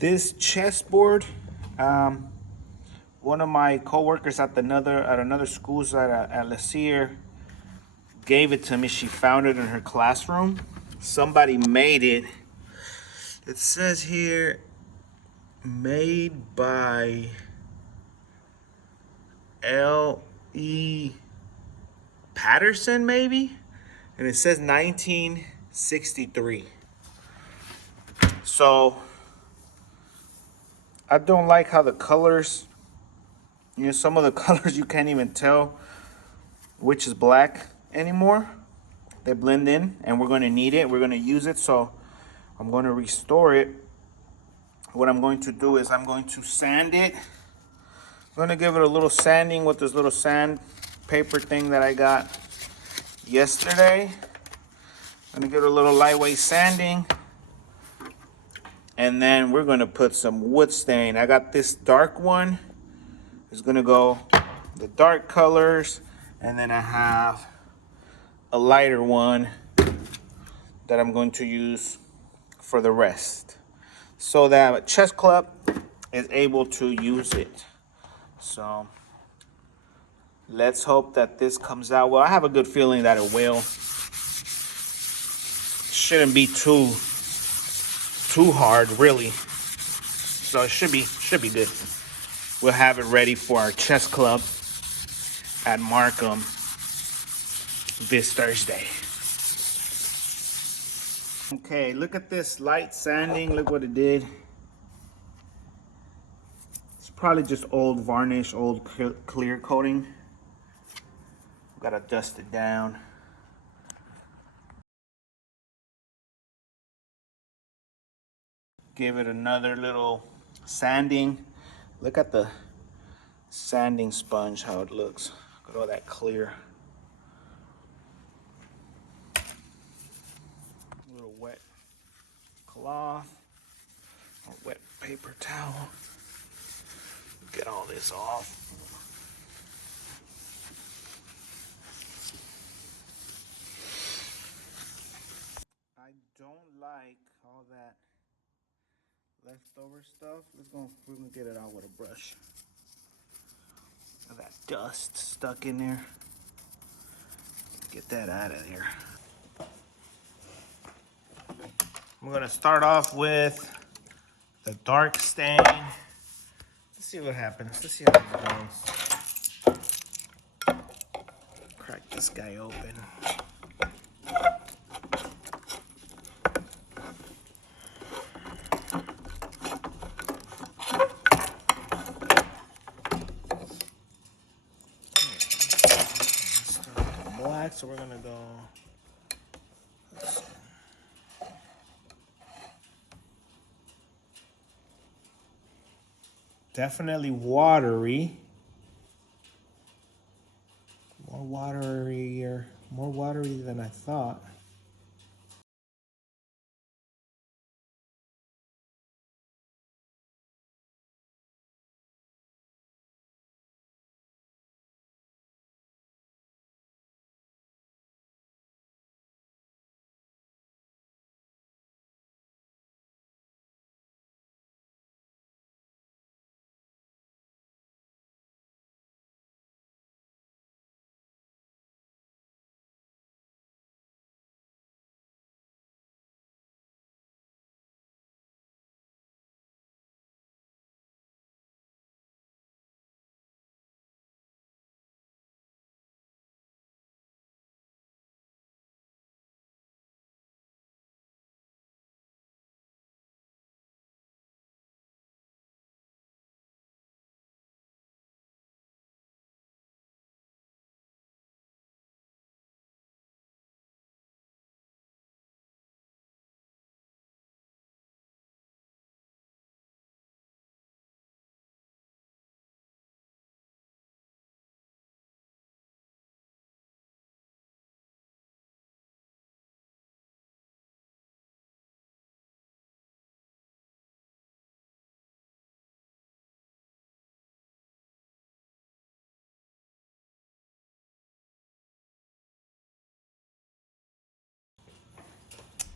This chessboard, one of my coworkers at another school at LaSire gave it to me. She found it in her classroom. Somebody made it. It says here, made by L.E. Patterson, maybe? And it says 1963. So I don't like how the colors, some of the colors you can't even tell which is black anymore. They blend in, and we're going to need it. We're going to use it. So I'm going to restore it. What I'm going to do is I'm going to sand it. I'm going to give it a little sanding with this little sandpaper thing that I got yesterday. I'm going to give it a little lightweight sanding. And then we're going to put some wood stain. I got this dark one. It's going to go the dark colors. And then I have a lighter one that I'm going to use for the rest, so that chess club is able to use it. So let's hope that this comes out well. I have a good feeling that it will. Shouldn't be too hard, really. So it should be good. We'll have it ready for our chess club at Markham this Thursday. Okay, look at this light sanding. Look what it did. It's probably just old varnish, old clear coating. Gotta dust it down. Give it another little sanding. Look at the sanding sponge, how it looks. Look at all that clear. A little wet cloth or wet paper towel. Get all this off. I don't like all that leftover stuff. We're gonna get it out with a brush. All that dust stuck in there. Get that out of there. I'm gonna start off with the dark stain. Let's see what happens. Let's see how it goes. Crack this guy open. Black, so we're gonna go. Definitely watery. More watery than I thought.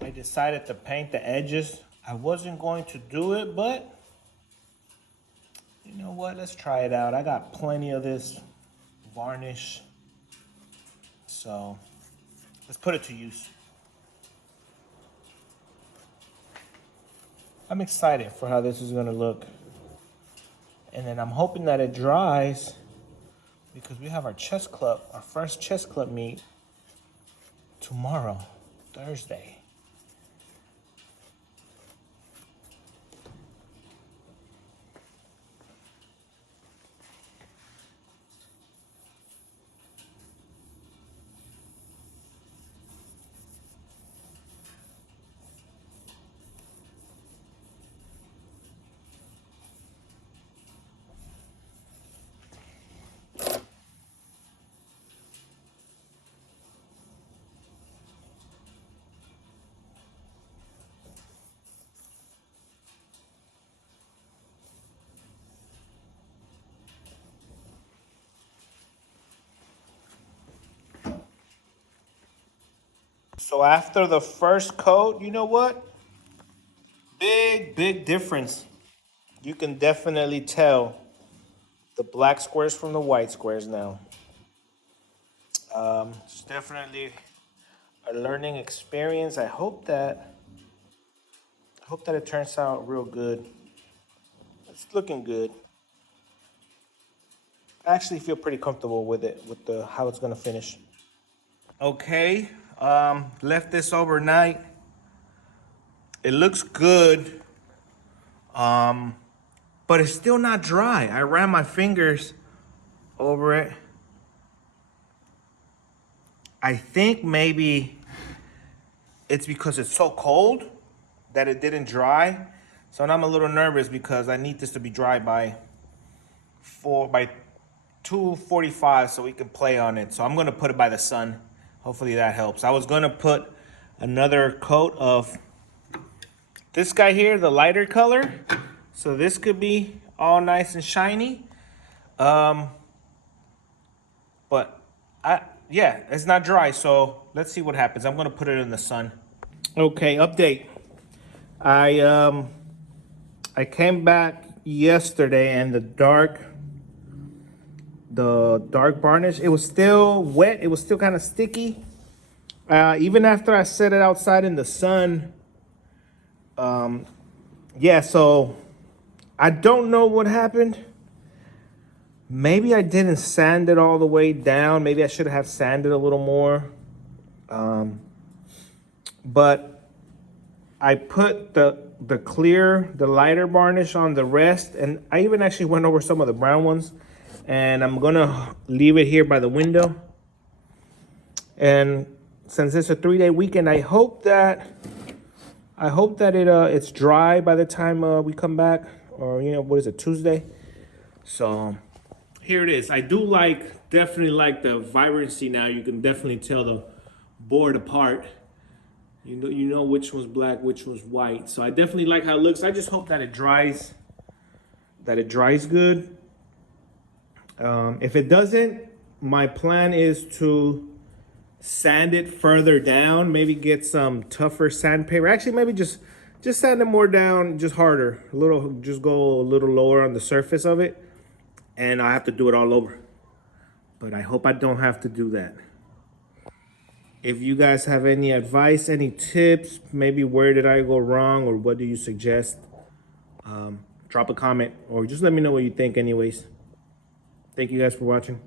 I decided to paint the edges I wasn't going to do it, but you know what? Let's try it out. I got plenty of this varnish. So let's put it to use. I'm excited for how this is gonna look. And then I'm hoping that it dries because we have our chess club, our first chess club meet tomorrow, Thursday. So after the first coat, you know what? Big difference. You can definitely tell the black squares from the white squares now. It's definitely a learning experience. I hope that it turns out real good. It's looking good. I actually feel pretty comfortable with it, with the how it's gonna finish. Okay, left this overnight. It looks good, but it's still not dry. I ran my fingers over it. I think maybe it's because it's so cold that it didn't dry. So now I'm a little nervous because I need this to be dry by 2:45 so we can play on it. So I'm gonna put it by the sun. Hopefully that helps. I was gonna put another coat of this guy here, the lighter color. So this could be all nice and shiny. But yeah, it's not dry. So let's see what happens. I'm gonna put it in the sun. Okay, update. I came back yesterday and the dark varnish, it was still wet. It was still kind of sticky. Even after I set it outside in the sun. Yeah, so I don't know what happened. Maybe I didn't sand it all the way down. Maybe I should have sanded a little more. But I put the lighter varnish on the rest, and I even actually went over some of the brown ones. And I'm gonna leave it here by the window. And since it's a 3-day weekend, I hope that it's dry by the time we come back, or what is it, Tuesday? So here it is. I do definitely like the vibrancy now. You can definitely tell the board apart. You know which one's black, which one's white. So I definitely like how it looks. I just hope that it dries good. If it doesn't, my plan is to sand it further down, maybe get some tougher sandpaper. Actually, maybe just sand it more down, just harder, just go a little lower on the surface of it, and I have to do it all over. But I hope I don't have to do that. If you guys have any advice, any tips, maybe where did I go wrong, or what do you suggest? Drop a comment, or just let me know what you think anyways. Thank you guys for watching.